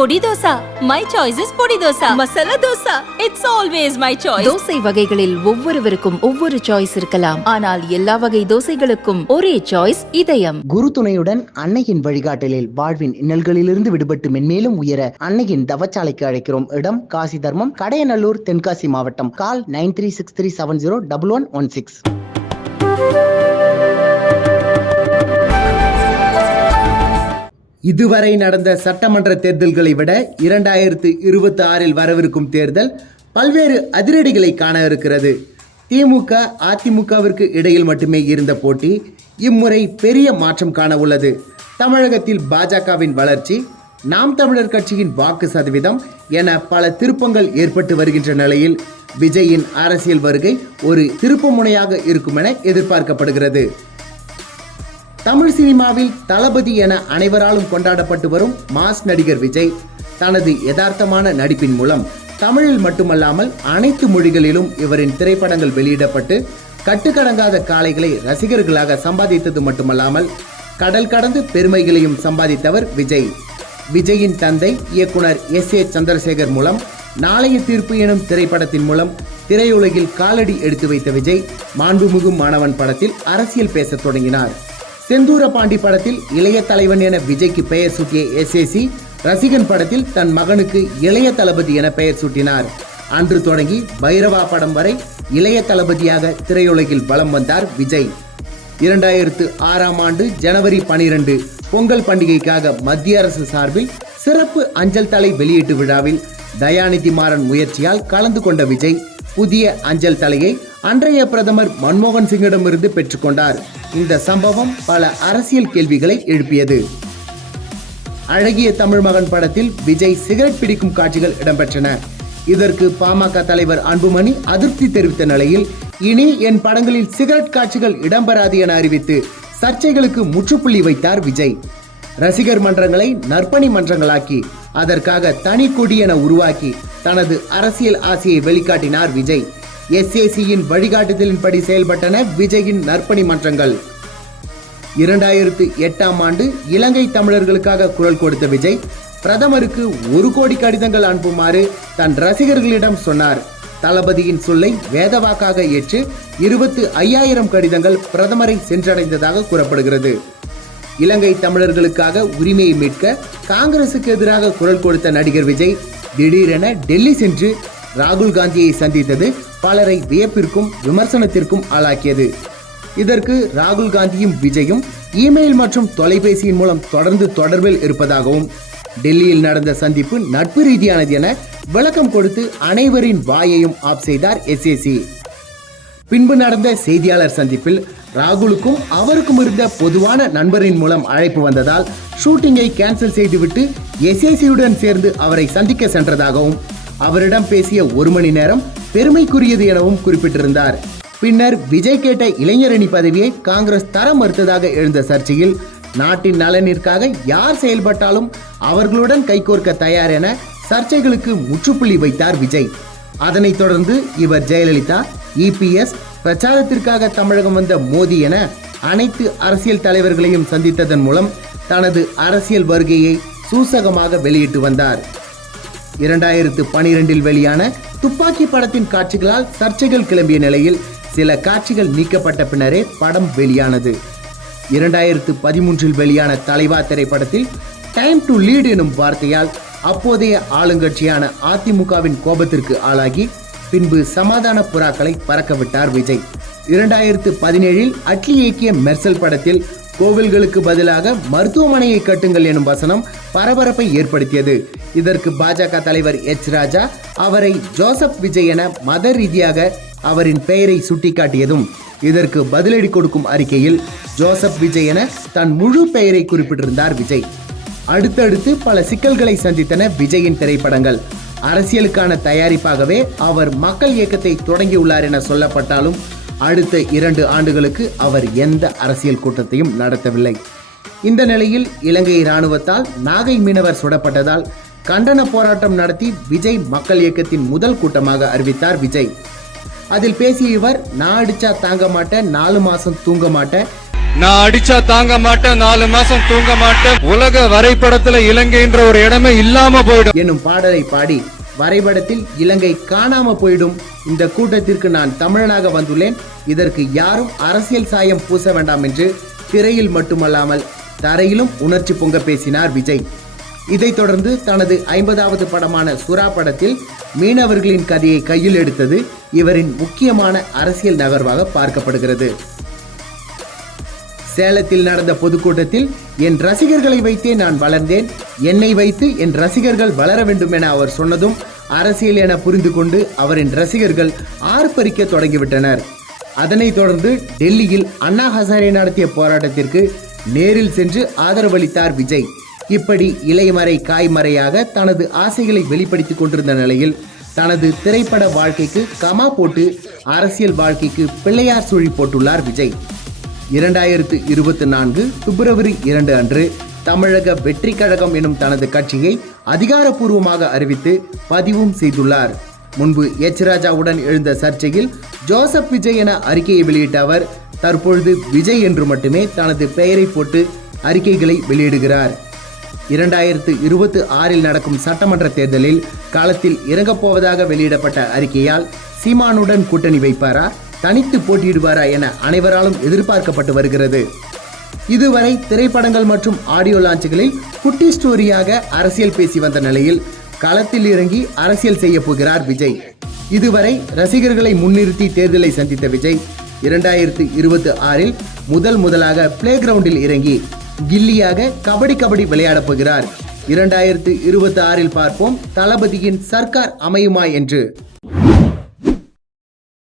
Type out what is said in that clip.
பொடி dosa. My choice is podi dosa. Masala dosa. It's always my choice dosa வகைகளில் ஒவ்வொருவருக்கும் ஒவ்வொரு சாய்ஸ் இருக்கலாம். ஆனால் எல்லா வகை தோசைகளுக்கும் ஒரே சாய்ஸ் இதயம். குரு துணையுடன் அன்னையின் வழிகாட்டலில் வாழ்வின் இன்னல்களிலிருந்து விடுபட்டு மென்மேலும் உயர அன்னையின் தவச்சாலைக்கு அழைக்கிறோம். இடம் காசி தர்மம் கடையநல்லூர் தென்காசி மாவட்டம். Call nine three six three seven zero double one one six. இதுவரை நடந்த சட்டமன்ற தேர்தல்களை விட இரண்டாயிரத்து இருபத்தி ஆறில் வரவிருக்கும் தேர்தல் பல்வேறு அதிரடிகளை காண இருக்கிறது. திமுக அதிமுகவிற்கு இடையில் மட்டுமே இருந்த போட்டி இம்முறை பெரிய மாற்றம் காண உள்ளது. தமிழகத்தில் பாஜகவின் வளர்ச்சி நாம் தமிழர் கட்சியின் வாக்கு சதவீதம் என பல திருப்பங்கள் ஏற்பட்டு வருகின்ற நிலையில் விஜயின் அரசியல் வருகை ஒரு திருப்புமுனையாக இருக்கும் என எதிர்பார்க்கப்படுகிறது. தமிழ் சினிமாவில் தளபதி என அனைவராலும் கொண்டாடப்பட்டு வரும் மாஸ் நடிகர் விஜய் தனது யதார்த்தமான நடிப்பின் மூலம் தமிழில் மட்டுமல்லாமல் அனைத்து மொழிகளிலும் இவரின் திரைப்படங்கள் வெளியிடப்பட்டு கட்டுக்கடங்காத காளைகளை ரசிகர்களாக சம்பாதித்தது மட்டுமல்லாமல் கடல் கடந்து பெருமைகளையும் சம்பாதித்தவர் விஜய். விஜயின் தந்தை இயக்குனர் எஸ் ஏ சந்திரசேகர் மூலம் நாளைய தீர்ப்பு எனும் திரைப்படத்தின் மூலம் திரையுலகில் காலடி எடுத்து வைத்த விஜய் மாண்புமிகு மாணவன் படத்தில் அரசியல் பேசத் தொடங்கினார். செந்தூர பாண்டி படத்தில் இளைய தலைவன் என விஜய்க்கு பெயர் சூட்டிய எஸ்ஏசி ரசிகன் படத்தில் தன் மகனுக்கு இளைய தளபதி என பெயர் சூட்டினார். அன்று தொடங்கி பைரவா படம் வரை இளைய தளபதியாக திரையுலகில் வலம் வந்தார் விஜய். இரண்டாயிரத்து ஆறாம் ஆண்டு ஜனவரி பனிரெண்டு பொங்கல் பண்டிகைக்காக மத்திய அரசு சார்பில் சிறப்பு அஞ்சல் தலை வெளியீட்டு விழாவில் தயாநிதி மாறன் முயற்சியால் கலந்து கொண்ட விஜய் புதிய அஞ்சல் தலையை அன்றைய பிரதமர் மன்மோகன் சிங்கிடமிருந்து பெற்றுக்கொண்டார். இந்த சம்பவம் பல அரசியல் கேள்விகளை எழுப்பியது. அழகிய தமிழ் மகன் படத்தில் விஜய் சிகரெட் பிடிக்கும் காட்சிகள் இடம்பெற்றன. இதற்கு பாமக தலைவர் அன்புமணி அதிருப்தி தெரிவித்த நிலையில் இனி என் படங்களில் சிகரெட் காட்சிகள் இடம்பெறாது என அறிவித்து சர்ச்சைகளுக்கு முற்றுப்புள்ளி வைத்தார் விஜய். ரசிகர் மன்றங்களை நற்பணி மன்றங்களாக்கி அதற்காக தனி கொடி என உருவாக்கி தனது அரசியல் ஆசையை வெளிக்காட்டினார் விஜய். எஸ்ஏசியின் வழிகாட்டுதலின்படி செயல்பட்டன விஜயின் நற்பணி மன்றங்கள். இரண்டாயிரத்து எட்டாம் ஆண்டு இலங்கை தமிழர்களுக்காக குரல் கொடுத்த விஜய் பிரதமருக்கு ஒரு கோடி கடிதங்கள் அனுப்புமாறு தன் ரசிகர்களிடம் சொன்னார். தளபதியின் சொல்லை வேதவாக்காக ஏற்று இருபத்து ஐயாயிரம் கடிதங்கள் பிரதமரை சென்றடைந்ததாக கூறப்படுகிறது. இலங்கை தமிழர்களுக்காக உரிமையை மீட்க காங்கிரசுக்கு எதிராக குரல் கொடுத்த நடிகர் விஜய் திடீரென டெல்லி சென்று ராகுல் காந்தியை சந்தித்தது பலரை வியப்பிற்கும் விமர்சனத்திற்கும் ஆளாக்கியது. இதற்கு ராகுல் காந்தியும் விஜயும் இமெயில் மற்றும் தொலைபேசியின் மூலம் தொடர்ந்து தொடர்பில் இருப்பதாகவும் டெல்லியில் நடந்த சந்திப்பு நட்பு ரீதியானது என விளக்கம் கொடுத்து அனைவரின் வாயையும் ஆப் செய்தார் எஸ்ஏசி பின்பு நடந்த செய்தியாளர் சந்திப்பில் ராகுலுக்கும் அவருக்கும் இருந்த பொதுவான நண்பரின் மூலம் அழைப்பு வந்ததால் ஷூட்டிங்கை கேன்சல் செய்துவிட்டு எஸ்ஏசியுடன் சேர்ந்து அவரை சந்திக்க சென்றதாகவும் அவரிடம் பேசிய ஒரு மணி நேரம் பெருமைக்குரியது எனவும் குறிப்பிட்டிருந்தார். பின்னர் விஜய் கேட்ட இளைஞரணி பதவியை காங்கிரஸ் தர மறுத்ததாக எழுந்த சர்ச்சையில் நாட்டின் நலனிற்காக யார் செயல்பட்டாலும் அவர்களுடன் கைகோர்க்க தயார் என சர்ச்சைகளுக்கு முற்றுப்புள்ளி வைத்தார் விஜய். அதனைத் தொடர்ந்து இவர் ஜெயலலிதா இபிஎஸ் பிரச்சாரத்திற்காக தமிழகம் வந்த மோடி என அனைத்து அரசியல் தலைவர்களையும் சந்தித்ததன் மூலம் தனது அரசியல் வருகையை சூசகமாக வெளியிட்டு வந்தார். இரண்டாயிரத்து பனிரெண்டில் வெளியான துப்பாக்கி படத்தின் காட்சிகளால் சர்ச்சைகள் கிளம்பிய நிலையில் சில காட்சிகள் நீக்கப்பட்ட பின்னரே படம் வெளியானது. இரண்டாயிரத்து பதிமூன்றில் வெளியான தலைவா திரைப்படத்தில் டைம் டு லீட் எனும் வார்த்தையால் அப்போதைய ஆளுங்கட்சியான அதிமுகவின் கோபத்திற்கு ஆளாகி பின்பு சமாதான புறாக்களை பறக்கவிட்டார் விஜய். இரண்டாயிரத்து பதினேழில் அட்லி இயக்கிய மெர்சல் படத்தில் கோவில்களுக்கு பதிலாக மருத்துவமனையை கட்டுங்கள் எனும் வசனம் பரபரப்பை ஏற்படுத்தியது. இதற்கு பாஜக தலைவர் எச் ராஜா அவரை ஜோசப் விஜய் என மத ரீதியாக அவரின் பெயரை சுட்டிக்காட்டியதும் இதற்கு பதிலடி கொடுக்கும் அறிக்கையில் ஜோசப் விஜய் என தன் முழு பெயரை குறிப்பிட்டிருந்தார் விஜய். அடுத்தடுத்து பல சிக்கல்களை சந்தித்தன விஜயின் திரைப்படங்கள். அரசியலுக்கான தயாரிப்பாகவே அவர் மக்கள் இயக்கத்தை தொடங்கியுள்ளார் என சொல்லப்பட்டாலும் அடுத்த இரண்டு ஆண்டுகளுக்கு அவர் எந்த அரசியல் கூட்டத்தையும் நடத்தவில்லை. இந்த நிலையில் இலங்கை இராணுவத்தால் நாகை மீனவர் சுடப்பட்டதால் கண்டன போராட்டம் நடத்தி விஜய் மக்கள் இயக்கத்தின் முதல் கூட்டமாக அறிவித்தார் விஜய். அதில் பேசிய இவர் நான் அடிச்சா தாங்க மாட்டேன் நாலு மாசம் தூங்க மாட்டேன். நான் அடிச்சா தாங்க மாட்டேன் நாலு மாசம் தூங்க மாட்டேன். உலக வரைபடத்துல இலங்கைன்ற ஒரு இடமே இல்லாம போயிடும். என்னும் பாடலை பாடி வரைபடத்தில் இலங்கை காணாம போயிடும். இந்த கூட்டத்திற்கு நான் தமிழனாக வந்துள்ளேன். இதற்கு யாரும் அரசியல் சாயம் பூச வேண்டாம் என்று திரையில் மட்டுமல்லாமல் தரையிலும் உணர்ச்சி பொங்க பேசினார் விஜய். இதைத் தொடர்ந்து தனது ஐம்பதாவது படமான சுறா படத்தில் மீனவர்களின் கதையை கையில் எடுத்தது இவரின் முக்கியமான அரசியல் நகர்வாக பார்க்கப்படுகிறது. சேலத்தில் நடந்த பொதுக்கூட்டத்தில் என் ரசிகர்களை வைத்தே நான் வளர்ந்தேன். என்னை வைத்து என் ரசிகர்கள் வளர வேண்டும் என அவர் சொன்னதும் அரசியல் என புரிந்து கொண்டு அவரின் ரசிகர்கள் ஆர்ப்பரிக்க தொடங்கிவிட்டனர். அதனைத் தொடர்ந்து டெல்லியில் அண்ணா ஹசாரே நடத்திய போராட்டத்திற்கு நேரில் சென்று ஆதரவளித்தார் விஜய். இப்படி இலைமறை காய்மறையாக தனது ஆசைகளை வெளிப்படுத்திக் கொண்டிருந்த நிலையில் தனது திரைப்பட வாழ்க்கைக்கு கமா போட்டு அரசியல் வாழ்க்கைக்கு பிள்ளையார் சுழி போட்டுள்ளார் விஜய். இரண்டாயிரத்து இருபத்தி நான்கு பிப்ரவரி இரண்டு அன்று தமிழக வெற்றி கழகம் எனும் தனது கட்சியை அதிகாரப்பூர்வமாக அறிவித்து பதிவும் செய்துள்ளார். முன்பு எச் ராஜாவுடன் எழுந்த சர்ச்சையில் ஜோசப் விஜய் என அறிக்கையை வெளியிட்ட அவர் தற்பொழுது விஜய் என்று மட்டுமே தனது பெயரை போட்டு அறிக்கைகளை வெளியிடுகிறார். இரண்டாயிரத்து இருபத்தி ஆறில் நடக்கும் சட்டமன்ற தேர்தலில் களத்தில் இறங்கப் போவதாக வெளியிடப்பட்ட அறிக்கையால் சீமானுடன் கூட்டணி வைப்பாரா தனித்து போட்டியிடுவாரா என அனைவராலும் எதிர்பார்க்கப்பட்டு வருகிறது. இதுவரை திரைப்படங்கள் மற்றும் ஆடியோ லான்ச்சுகளில் குட்டி ஸ்டோரியாக அரசியல் பேசி வந்த நிலையில் களத்தில் இறங்கி அரசியல் செய்ய போகிறார் விஜய். இதுவரை ரசிகர்களை முன்னிறுத்தி தேர்தலை சந்தித்த விஜய் இரண்டாயிரத்து இருபத்தி ஆறில் முதல் முதலாக பிளே கிரவுண்டில் இறங்கி கில்லியாக கபடி கபடி விளையாடப் போகிறார். இரண்டாயிரத்து இருபத்தி ஆறில் பார்ப்போம் தளபதியின் சர்க்கார் அமையுமா என்று.